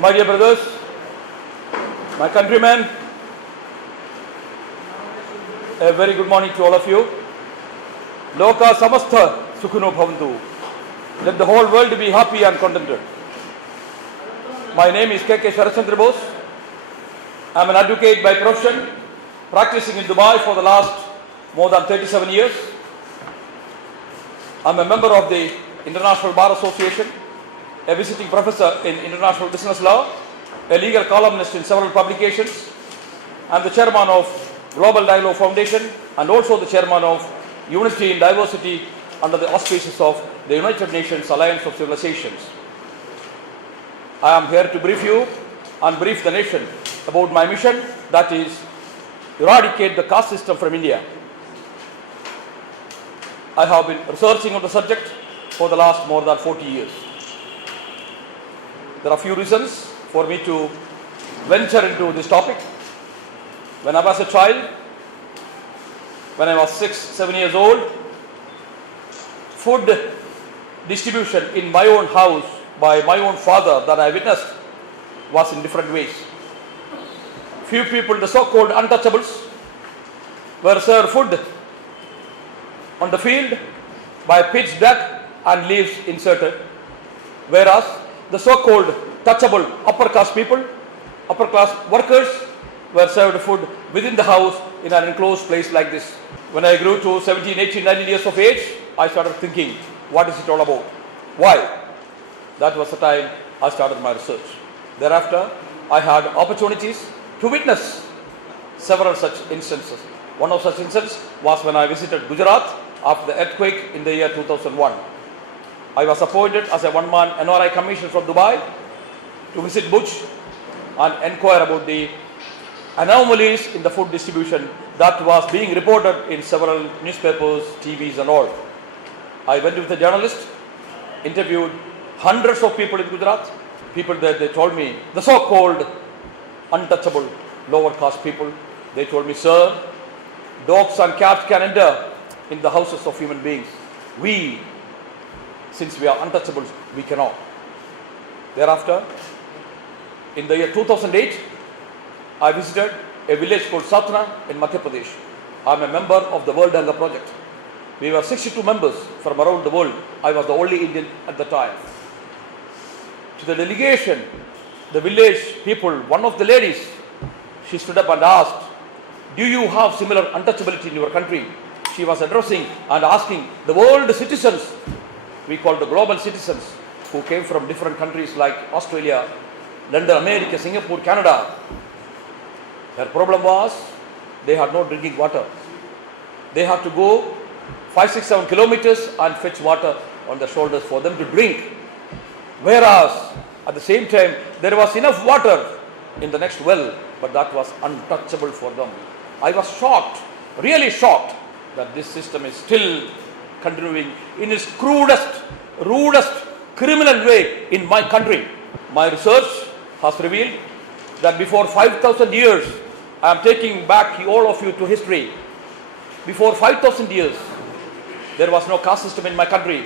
My dear brothers, my countrymen, a very good morning to all of you. Loka samastha sukhuno bhavantu. Let the whole world be happy and contented. My name is Sarachandra Bose. I am an advocate by profession, practicing in Dubai for the last more than 37 years. I am a member of the International Bar Association, a visiting professor in international business law, a legal columnist in several publications. I am the chairman of Global Dialogue Foundation and also the chairman of Unity in Diversity under the auspices of the United Nations Alliance of Civilizations. I am here to brief you and brief the nation about my mission, that is, eradicate the caste system from India. I have been researching on the subject for the last more than 40 years. There are few reasons for me to venture into this topic. When I was a child, when I was 6-7 years old, food distribution in my own house by my own father that I witnessed was in different ways. Few people, the so-called untouchables, were served food on the field by pitch deck and leaves inserted, whereas the so-called touchable upper caste people, upper class workers, were served food within the house in an enclosed place like this. When I grew to 17, 18, 19 years of age, I started thinking, what is it all about? Why? That was the time I started my research. Thereafter, I had opportunities to witness several such instances. One of such instances was when I visited Gujarat after the earthquake in the year 2001. I was appointed as a one-man NRI commission from Dubai to visit Bose and inquire about the anomalies in the food distribution that was being reported in several newspapers, TVs and all. I went with a journalist, interviewed hundreds of people in Gujarat. People there, they told me, the so-called untouchable lower caste people, they told me, sir, dogs and cats can enter in the houses of human beings. We, since we are untouchables, we cannot. Thereafter, in the year 2008, I visited a village called Yathra in Madhya Pradesh. I am a member of the World Hunger Project. We were 62 members from around the world. I was the only Indian at the time. To the delegation, the village people, one of the ladies, she stood up and asked, do you have similar untouchability in your country? She was addressing and asking the world citizens, we call the global citizens, who came from different countries like Australia, London, America, Singapore, Canada. Their problem was they had no drinking water. They had to go 5, 6, 7 kilometers and fetch water on their shoulders for them to drink. Whereas at the same time there was enough water in the next well, but that was untouchable for them. I was shocked, really shocked, that this system is still continuing in its crudest, rudest, criminal way in my country. My research has revealed that before 5,000 years, I am taking back all of you to history. Before 5,000 years, there was no caste system in my country.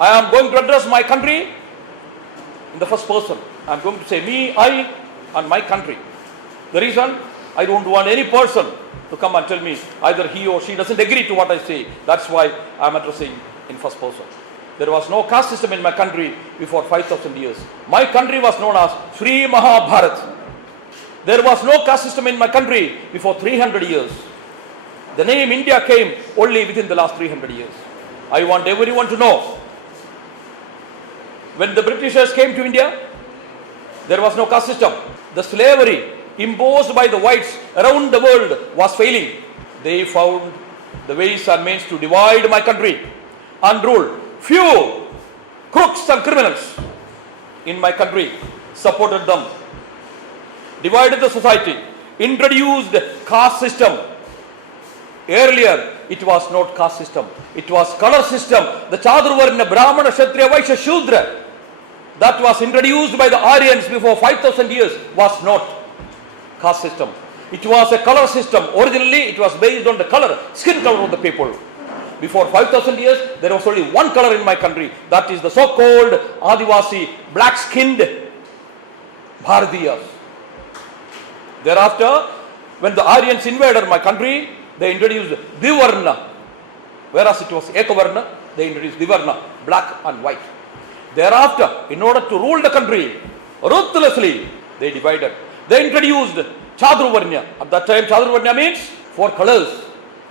I am going to address my country in the first person. I am going to say me, I, and my country. The reason, I don't want any person to come and tell me either he or she doesn't agree to what I say. That's why I am addressing in first person. There was no caste system in my country before 5,000 years. My country was known as Sri Mahabharat. There was no caste system in my country before 300 years. The name India came only within the last 300 years. I want everyone to know, when the Britishers came to India, there was no caste system. The slavery imposed by the whites around the world was failing. They found the ways and means to divide my country and rule. Few crooks and criminals in my country supported them, divided the society, introduced caste system. Earlier, it was not caste system. It was color system. The Chadurvarna, Brahmana, Kshatriya, Vaishya, Shudra, that was introduced by the Aryans before 5,000 years, was not caste system. It was a color system. Originally, it was based on the color, skin color of the people. Before 5,000 years, there was only one color in my country. That is the so-called Adivasi, black-skinned Bharatiyas. Thereafter, when the Aryans invaded my country, they introduced Divarna. Whereas it was Ekavarna, they introduced Divarna, black and white. Thereafter, in order to rule the country ruthlessly, they divided. They introduced Chadruvarnya. At that time, Chadruvarnya means 4 colors.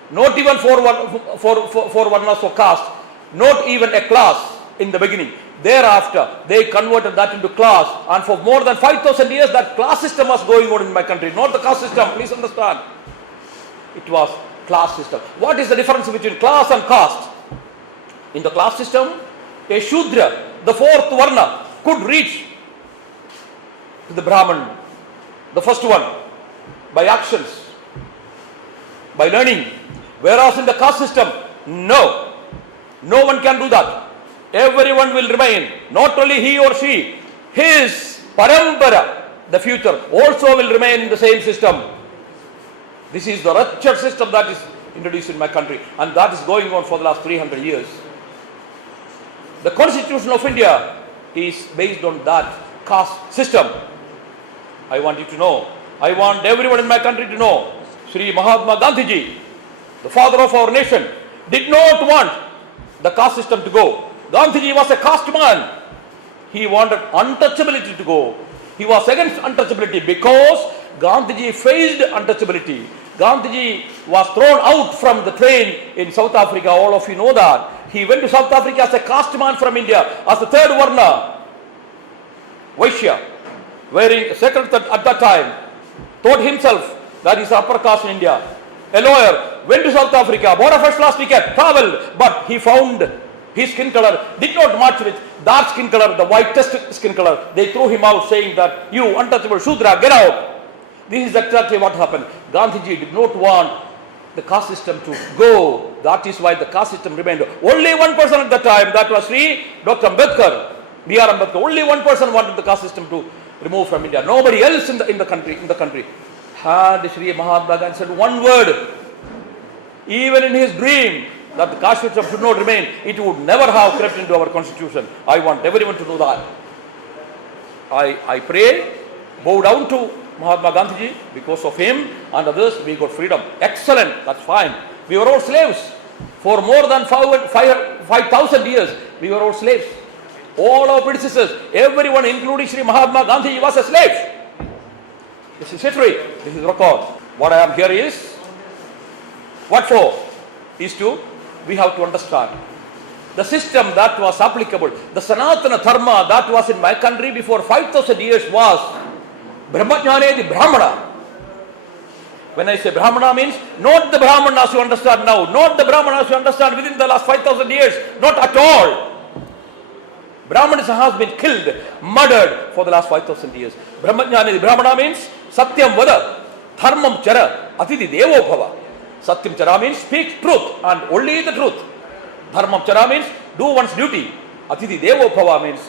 Not even 4 varnas for caste. Not even a class in the beginning. Thereafter, they converted that into class, and for more than 5,000 years, that class system was going on in my country. Not the caste system, please understand. It was class system. What is the difference between class and caste? In the class system, a Shudra, the 4th Varna, could reach to the Brahman, the first one, by actions, by learning. Whereas in the caste system, no one can do that. Everyone will remain, not only he or she, his parampara, the future, also will remain in the same system. This is the wretched system that is introduced in my country, and that is going on for the last 300 years. The Constitution of India is based on that caste system. I want you to know, I want everyone in my country to know, Sri Mahatma Gandhiji, the father of our nation, did not want the caste system to go. Gandhiji was a caste man. He wanted untouchability to go. He was against untouchability because Gandhiji faced untouchability. Gandhiji was thrown out from the train in South Africa. All of you know that. He went to South Africa as a caste man from India, as the 3rd Varna, Vaishya, wearing a second at that time, thought himself that he is upper caste in India. A lawyer went to South Africa, bought a first class ticket, traveled, but he found his skin color did not match with dark skin color, the whitest skin color. They threw him out, saying that, you untouchable Shudra, get out. This is exactly what happened. Gandhiji did not want the caste system to go. That is why the caste system remained. Only one person at that time, that was Sri Dr. Ambedkar, B.R. Ambedkar. Only one person wanted the caste system to remove from India. Nobody else in the country. Had Sri Mahatma Gandhi said one word, even in his dream, that the caste system should not remain, it would never have crept into our constitution. I want everyone to know that. I pray, bow down to Mahatma Gandhiji. Because of him and others, we got freedom. Excellent, that's fine. We were all slaves. For more than 5,000 years, we were all slaves. All our predecessors, everyone, including Sri Mahatma Gandhi, was a slave. This is history. This is record. What I am here is, what for? Is to, we have to understand the system that was applicable, the Sanatana Dharma that was in my country before 5,000 years was Brahmajnane the Brahmana. When I say Brahmana means not the Brahmanas you understand now, not the Brahmanas you understand within the last 5,000 years, not at all. Brahmanism has been killed, murdered for the last 5,000 years. Brahmajnane the Brahmana means Satyam Vada, Dharmam Chara, Atiti Devo Bhava. Satyam Chara means speak truth and only the truth. Dharmam Chara means do one's duty. Atiti Devo Bhava means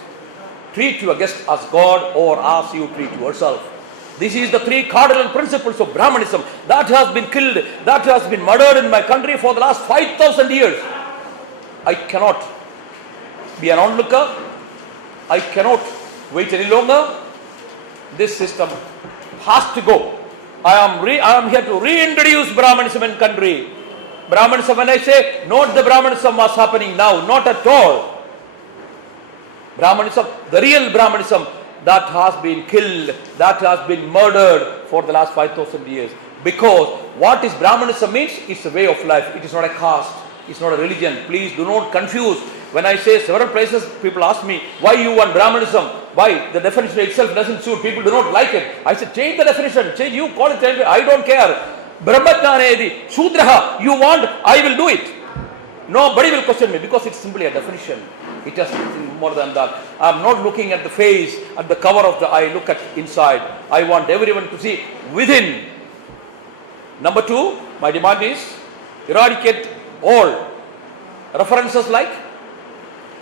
treat your guest as God or as you treat yourself. This is the 3 cardinal principles of Brahmanism that has been killed, that has been murdered in my country for the last 5,000 years. I cannot be an onlooker. I cannot wait any longer. This system has to go. I am here to reintroduce Brahmanism in country. Brahmanism, when I say, not the Brahmanism was happening now, not at all. Brahmanism, the real Brahmanism that has been killed, that has been murdered for the last 5,000 years. Because what is Brahmanism means, it's a way of life. It is not a caste. It's not a religion. Please do not confuse. When I say several places, people ask me, why you want Brahmanism? Why? The definition itself doesn't suit. People do not like it. I said, change the definition. Change, you call it, I don't care. Brahmajnane Shudraha, you want, I will do it. Nobody will question me because it's simply a definition. It has nothing more than that. I am not looking at the face, at the cover of the eye, look at inside. I want everyone to see within. Number 2, my demand is eradicate all references like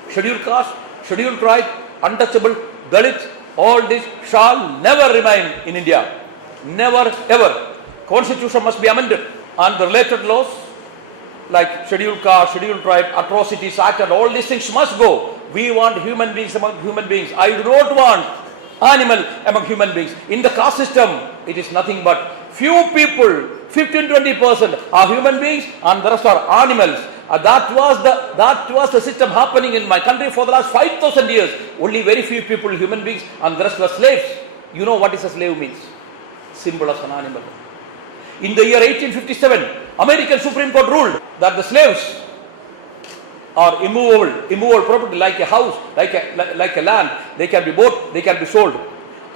scheduled caste, scheduled tribe, untouchable, Dalit, all this shall never remain in India. Never ever. Constitution must be amended and the related laws like scheduled caste, scheduled tribe, atrocities act and all these things must go. We want human beings among human beings. I do not want animal among human beings. In the caste system, it is nothing but few people, 15-20% are human beings and the rest are animals. That was the system happening in my country for the last 5,000 years. Only very few people, human beings, and the rest were slaves. You know what is a slave means? Symbol of an animal. In the year 1857, American Supreme Court ruled that the slaves are immovable property, like a house, like a land. They can be bought, they can be sold.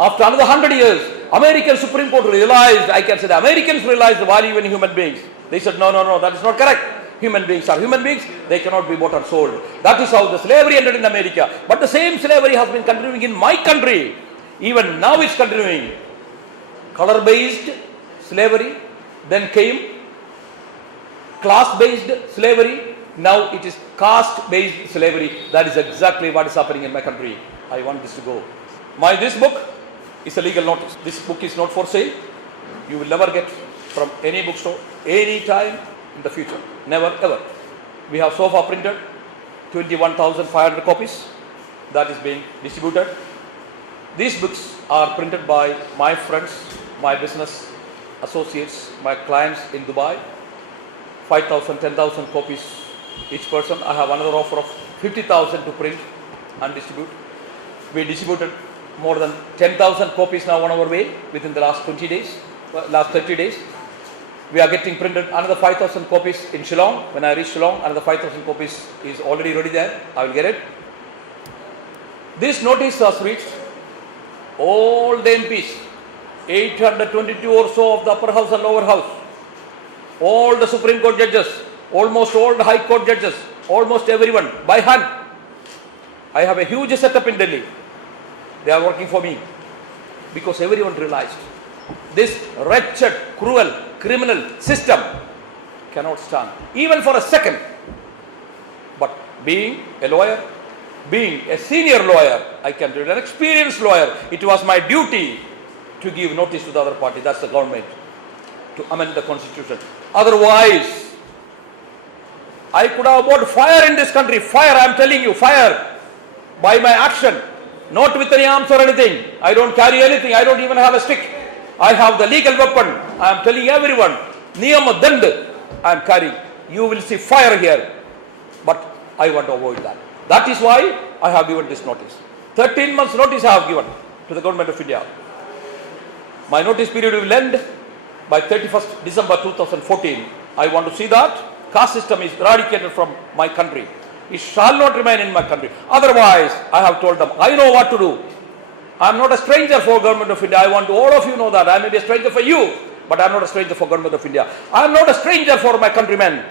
After another 100 years, American Supreme Court realized, I can say the Americans realized the value in human beings. They said, no, that is not correct. Human beings are human beings, they cannot be bought and sold. That is how the slavery ended in America. But the same slavery has been continuing in my country. Even now it's continuing. Color-based slavery, then came class-based slavery, now it is caste-based slavery. That is exactly what is happening in my country. I want this to go. This book is a legal notice. This book is not for sale. You will never get from any bookstore, any time in the future. Never, ever. We have so far printed 21,500 copies that is being distributed. These books are printed by my friends, my business associates, my clients in Dubai. 5,000, 10,000 copies each person. I have another offer of 50,000 to print and distribute. We distributed more than 10,000 copies now on our way within the last 30 days. We are getting printed another 5,000 copies in Shillong. When I reach Shillong, another 5,000 copies is already ready there. I will get it. This notice has reached all the MPs, 822 or so of the upper house and lower house, all the Supreme Court judges, almost all the High Court judges, almost everyone, by hand. I have a huge setup in Delhi. They are working for me because everyone realized this wretched, cruel, criminal system cannot stand even for a second. But being a lawyer, being a senior lawyer, I can do it, an experienced lawyer, it was my duty to give notice to the other party, that's the government, to amend the constitution. Otherwise, I could have brought fire in this country, fire, I am telling you, fire, by my action, not with any arms or anything. I don't carry anything, I don't even have a stick. I have the legal weapon. I am telling everyone, Niyama Dand I am carrying. You will see fire here. But I want to avoid that. That is why I have given this notice. 13 months notice I have given to the government of India. My notice period will end by 31st December 2014. I want to see that caste system is eradicated from my country. It shall not remain in my country. Otherwise, I have told them, I know what to do. I am not a stranger for government of India. I want all of you know that. I may be a stranger for you, but I am not a stranger for government of India. I am not a stranger for my countrymen.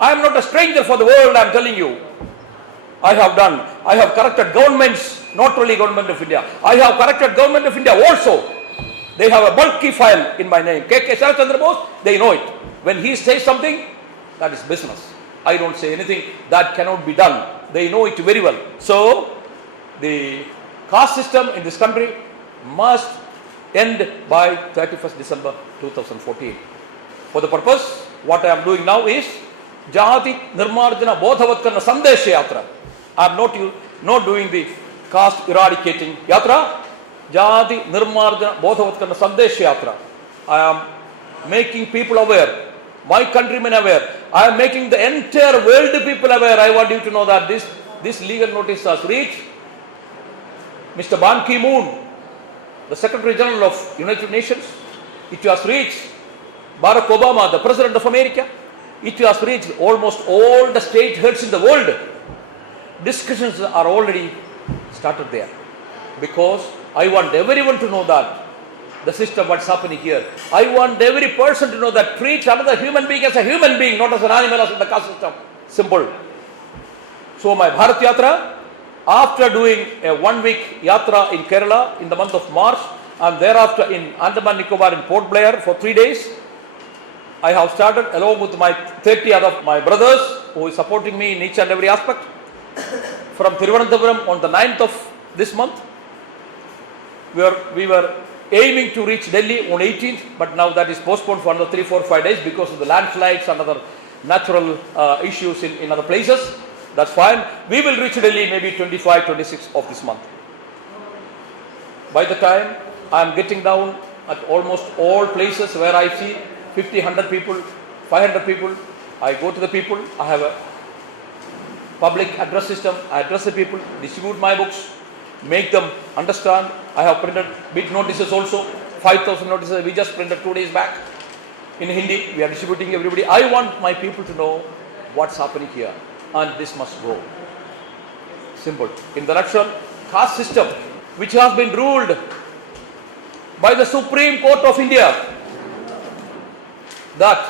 I am not a stranger for the world, I am telling you. I have corrected governments, not only government of India. I have corrected government of India also. They have a bulky file in my name. Sarachandra Bose, they know it. When he says something, that is business. I don't say anything that cannot be done. They know it very well. So, the caste system in this country must end by 31st December 2014. For the purpose, what I am doing now is Jathi, Nirmarjana, Bodhavatkarana, Sandesa Yathra. I am not doing the caste eradicating Yathra. Jathi, Nirmarjana, Bodhavatkarana, Sandesa Yathra. I am making people aware, my countrymen aware. I am making the entire world people aware. I want you to know that this legal notice has reached Mr. Ban Ki-moon, the Secretary General of United Nations. It has reached Barack Obama, the President of America. It has reached almost all the state heads in the world. Discussions are already started there. Because I want everyone to know that the system, what's happening here. I want every person to know that treat another human being as a human being, not as an animal as in the caste system. Simple. So my Bharat Yatra, after doing a 1-week Yatra in Kerala in the month of March and thereafter in Andaman Nicobar in Port Blair for 3 days, I have started along with my 30 other my brothers who is supporting me in each and every aspect from Thiruvananthapuram on the 9th of this month. We were aiming to reach Delhi on 18th, but now that is postponed for another 3, 4, 5 days because of the landslides and other natural issues in other places. That's fine. We will reach Delhi maybe 25, 26 of this month. By the time I am getting down at almost all places where I see 50, 100 people, 500 people, I go to the people, I have a public address system, I address the people, distribute my books, make them understand. I have printed big notices also, 5,000 notices we just printed 2 days back in Hindi. We are distributing everybody. I want my people to know what's happening here, and this must go. Simple. In the nutshell, caste system, which has been ruled by the Supreme Court of India, that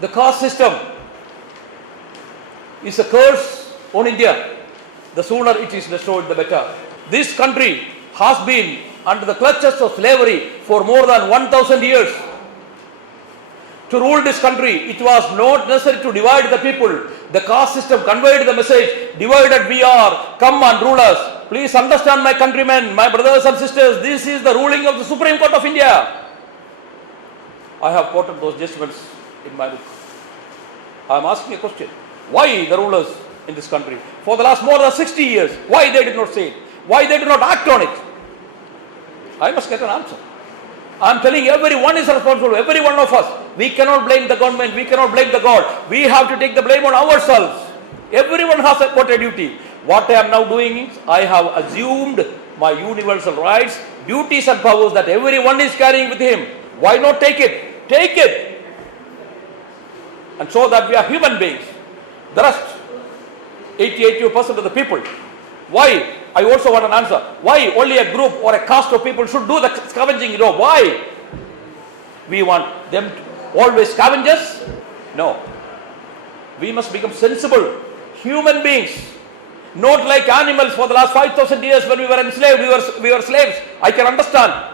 the caste system is a curse on India. The sooner it is destroyed, the better. This country has been under the clutches of slavery for more than 1,000 years. To rule this country, it was not necessary to divide the people. The caste system conveyed the message, divided we are, come and rule us. Please understand, my countrymen, my brothers and sisters, this is the ruling of the Supreme Court of India. I have quoted those judgments in my book. I am asking a question. Why the rulers in this country, for the last more than 60 years, why they did not say it? Why they did not act on it? I must get an answer. I am telling everyone is responsible, every one of us. We cannot blame the government, we cannot blame the God. We have to take the blame on ourselves. Everyone has got a duty. What I am now doing is, I have assumed my universal rights, duties and powers that everyone is carrying with him. Why not take it? Take it! And show that we are human beings. The rest, 80% of the people. Why? I also want an answer. Why only a group or a caste of people should do the scavenging? Why? We want them to always scavenge us? No. We must become sensible human beings. Not like animals. For the last 5,000 years when we were enslaved, we were slaves. I can understand.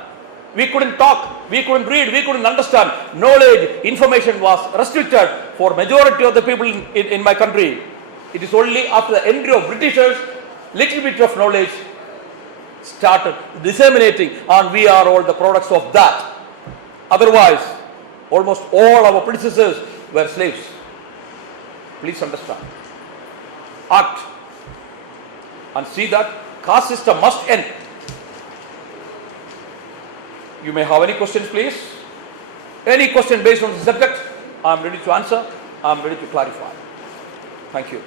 We couldn't talk, we couldn't read, we couldn't understand. Knowledge, information was restricted for majority of the people in my country. It is only after the entry of Britishers, little bit of knowledge started disseminating, and we are all the products of that. Otherwise, almost all our predecessors were slaves. Please understand. Act and see that caste system must end. You may have any questions, please. Any question based on the subject, I am ready to answer, I am ready to clarify. Thank you.